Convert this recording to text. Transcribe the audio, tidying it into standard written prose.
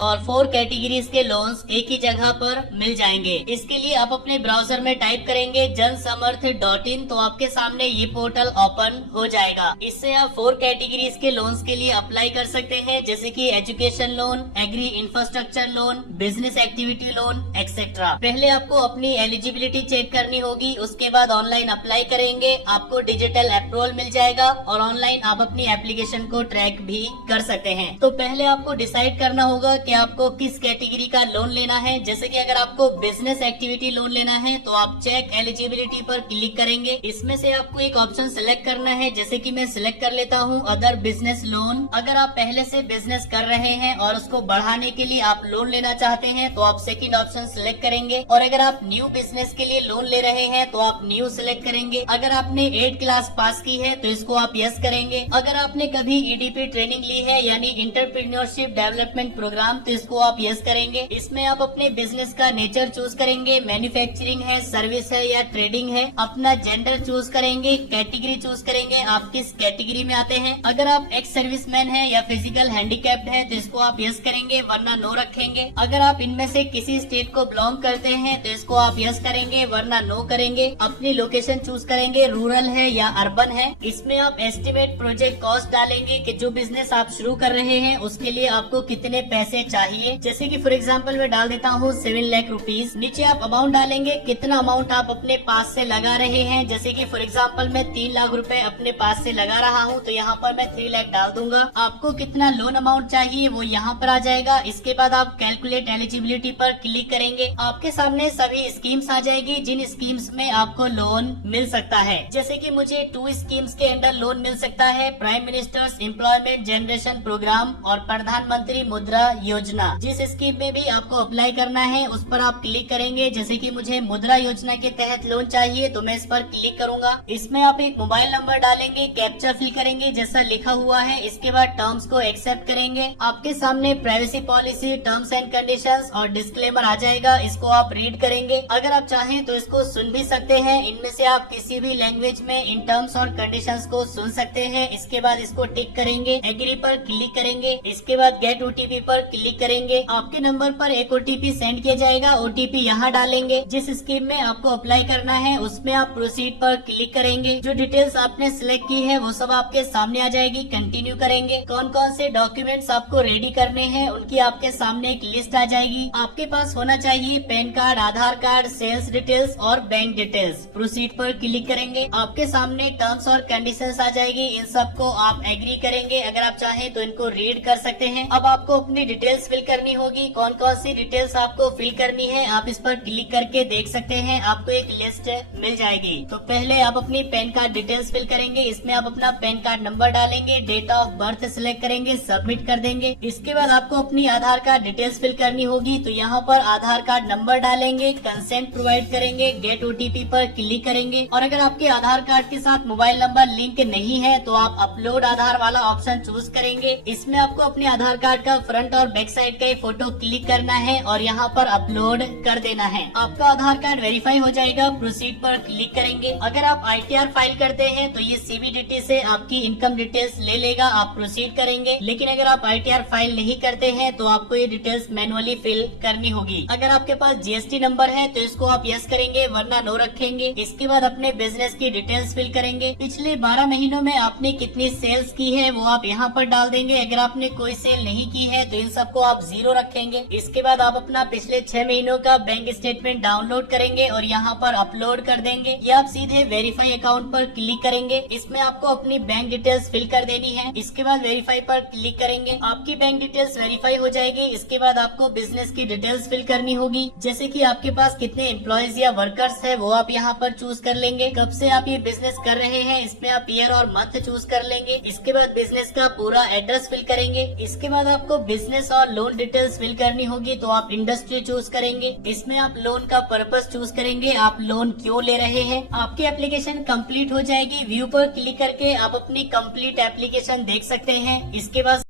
और 4 कैटेगरीज के लोन्स एक ही जगह पर मिल जाएंगे। इसके लिए आप अपने ब्राउजर में टाइप करेंगे जनसमर्थ.in, तो आपके सामने ये पोर्टल ओपन हो जाएगा। इससे आप 4 कैटेगरीज के लोन्स के लिए अप्लाई कर सकते हैं, जैसे कि education loan, agri infrastructure loan, business activity loan etcetera. पहले आपको अपनी एलिजिबिलिटी चेक करनी होगी, उसके बाद ऑनलाइन अप्लाई करेंगे, आपको डिजिटल अप्रूवल मिल जाएगा और ऑनलाइन आप अपनी एप्लीकेशन को ट्रैक भी कर सकते हैं। तो पहले आपको डिसाइड करना होगा कि आपको किस कैटेगरी का लोन लेना है। जैसे कि अगर आपको बिजनेस एक्टिविटी लोन लेना है तो आप चेक एलिजिबिलिटी पर क्लिक करेंगे। इसमें से आपको एक ऑप्शन सिलेक्ट करना है, जैसे कि मैं सिलेक्ट कर लेता हूँ अदर बिजनेस लोन। अगर आप पहले से बिजनेस कर रहे हैं और उसको बढ़ाने के लिए आप लोन लेना चाहते हैं तो आप सेकंड ऑप्शन सिलेक्ट करेंगे, और अगर आप न्यू बिजनेस के लिए लोन ले रहे हैं तो आप न्यू सिलेक्ट करेंगे। अगर आपने 8 क्लास पास की है तो इसको आप यस करेंगे। अगर आपने कभी ईडीपी ट्रेनिंग ली है यानी इंटरप्रेन्योरशिप डेवलपमेंट प्रोग्राम, तो इसको आप यस करेंगे। इसमें आप अपने बिजनेस का नेचर चूज करेंगे, मैन्युफैक्चरिंग है, सर्विस है या ट्रेडिंग है। अपना जेंडर चूज करेंगे, कैटेगरी चूज करेंगे, आप किस कैटेगरी में आते हैं। अगर आप एक्स सर्विसमैन है या फिजिकल हैंडीकैप्ड है तो इसको आप यस करेंगे, वरना नो रखेंगे। अगर आप इनमें से किसी स्टेट को बिलोंग करते हैं तो इसको आप यस करेंगे, वरना नो करेंगे। अपनी लोकेशन चूज करेंगे, रूरल है या अर्बन है। इसमें आप एस्टिमेट प्रोजेक्ट कॉस्ट डालेंगे कि जो बिजनेस आप शुरू कर रहे हैं उसके लिए आपको कितने पैसे चाहिए। जैसे कि फॉर एग्जांपल मैं डाल देता हूँ 7 लाख रुपीज। नीचे आप अमाउंट डालेंगे, कितना अमाउंट आप अपने पास से लगा रहे हैं। जैसे कि फॉर एग्जांपल मैं 3 लाख रुपए अपने पास से लगा रहा हूँ, तो यहाँ पर मैं 3 लाख डाल दूंगा। आपको कितना लोन अमाउंट चाहिए वो यहाँ पर आ जाएगा। इसके बाद आप कैलकुलेट एलिजिबिलिटी पर क्लिक करेंगे, आपके सामने सभी स्कीम्स आ जाएगी जिन स्कीम्स में आपको लोन मिल सकता है। जैसे कि मुझे 2 स्कीम्स के अंडर लोन मिल सकता है, prime minister's employment generation programme और प्रधानमंत्री मुद्रा योजना। जिस स्कीम में भी आपको अप्लाई करना है उस पर आप क्लिक करेंगे। जैसे कि मुझे मुद्रा योजना के तहत लोन चाहिए तो मैं इस पर क्लिक करूंगा। इसमें आप एक मोबाइल नंबर डालेंगे, कैप्चा फिल करेंगे जैसा लिखा हुआ है। इसके बाद टर्म्स को एक्सेप्ट करेंगे। आपके सामने privacy policy, terms and conditions और डिस्क्लेमर आ जाएगा, इसको आप रीड करेंगे। अगर आप चाहें तो इसको सुन भी सकते हैं, इनमें से आप किसी भी लैंग्वेज में इन टर्म्स और कंडीशंस को सुन सकते हैं। इसके बाद इसको टिक करेंगे, एग्री पर क्लिक करेंगे। इसके बाद गेट ओटीपी पर क्लिक करेंगे। आपके नंबर पर एक ओटीपी सेंड किया जाएगा, ओटीपी यहाँ डालेंगे। जिस स्कीम में आपको अप्लाई करना है उसमें आप प्रोसीड पर क्लिक करेंगे। जो डिटेल्स आपने सिलेक्ट की है वो सब आपके सामने आ जाएगी, कंटिन्यू करेंगे। कौन कौन से डॉक्यूमेंट्स आपको रेडी करने हैं उनकी आपके सामने एक लिस्ट आ जाएगी। आपके पास होना चाहिए पैन कार्ड, आधार कार्ड, सेल्स डिटेल्स और बैंक डिटेल्स। प्रोसीड पर क्लिक करेंगे, आपके सामने टर्म्स और कंडीशंस आ जाएगी, इन सबको आप एग्री करेंगे। अगर आप चाहें तो इनको रीड कर सकते हैं। अब आपको अपनी डिटेल्स फिल करनी होगी, कौन कौन सी डिटेल्स आपको फिल करनी है आप इस पर क्लिक करके देख सकते हैं, आपको एक लिस्ट मिल जाएगी। तो पहले आप अपनी पैन कार्ड डिटेल्स फिल करेंगे। इसमें आप अपना पैन कार्ड नंबर डालेंगे, डेट ऑफ बर्थ सिलेक्ट करेंगे, सबमिट कर देंगे। इसके बाद आपको अपनी आधार कार्ड डिटेल्स फिल करनी होगी, तो यहाँ पर आधार कार्ड नंबर डालेंगे, कंसेंट प्रोवाइड करेंगे, गेट ओटीपी पर क्लिक करेंगे। और अगर आपके आधार कार्ड के साथ मोबाइल नंबर लिंक नहीं है तो आप अपलोड आधार वाला ऑप्शन चूज करेंगे। इसमें आपको अपने आधार कार्ड का फ्रंट और बैक साइड का फोटो क्लिक करना है और यहाँ पर अपलोड कर देना है। आपका आधार कार्ड वेरीफाई हो जाएगा, प्रोसीड पर क्लिक करेंगे। अगर आप ITR फाइल करते हैं तो ये CBDT से आपकी इनकम डिटेल्स ले लेगा, आप प्रोसीड करेंगे। लेकिन अगर आप ITR फाइल नहीं करते हैं तो आपको ये डिटेल्स मैनुअली फिल करनी होगी। अगर आपके पास GST नंबर है तो इसको आप यस करेंगे, वरना नो रखेंगे। इसके बाद अपने बिजनेस की डिटेल्स फिल करेंगे। पिछले 12 महीनों में आपने कितनी सेल्स की है वो आप यहाँ पर डाल देंगे। अगर आपने कोई सेल नहीं की है तो इन सबको आप 0 रखेंगे। इसके बाद आप अपना पिछले 6 महीनों का बैंक स्टेटमेंट डाउनलोड करेंगे और यहाँ पर अपलोड कर देंगे। या आप सीधे वेरीफाई अकाउंट पर क्लिक करेंगे। इसमें आपको अपनी बैंक डिटेल्स फिल कर देनी है। इसके बाद वेरीफाई पर क्लिक करेंगे, आपकी बैंक डिटेल्स वेरीफाई हो जाएगी। इसके बाद आपको बिजनेस की डिटेल्स फिल करनी होगी, जैसे कि आपके पास कितने एम्प्लॉयज या वर्कर्स है वो आप यहाँ पर चूज कर लेंगे। कब से आप ये बिजनेस कर रहे हैं इसमें आप ईयर और मंथ चूज कर लेंगे। इसके बाद बिजनेस का पूरा एड्रेस फिल करेंगे। इसके बाद आपको बिजनेस और लोन डिटेल्स फिल करनी होगी, तो आप इंडस्ट्री चूज करेंगे। इसमें आप लोन का पर्पस चूज करेंगे, आप लोन क्यों ले रहे हैं। आपकी एप्लीकेशन कंप्लीट हो जाएगी। व्यू पर क्लिक करके आप अपनी कंप्लीट एप्लीकेशन देख सकते हैं। इसके बाद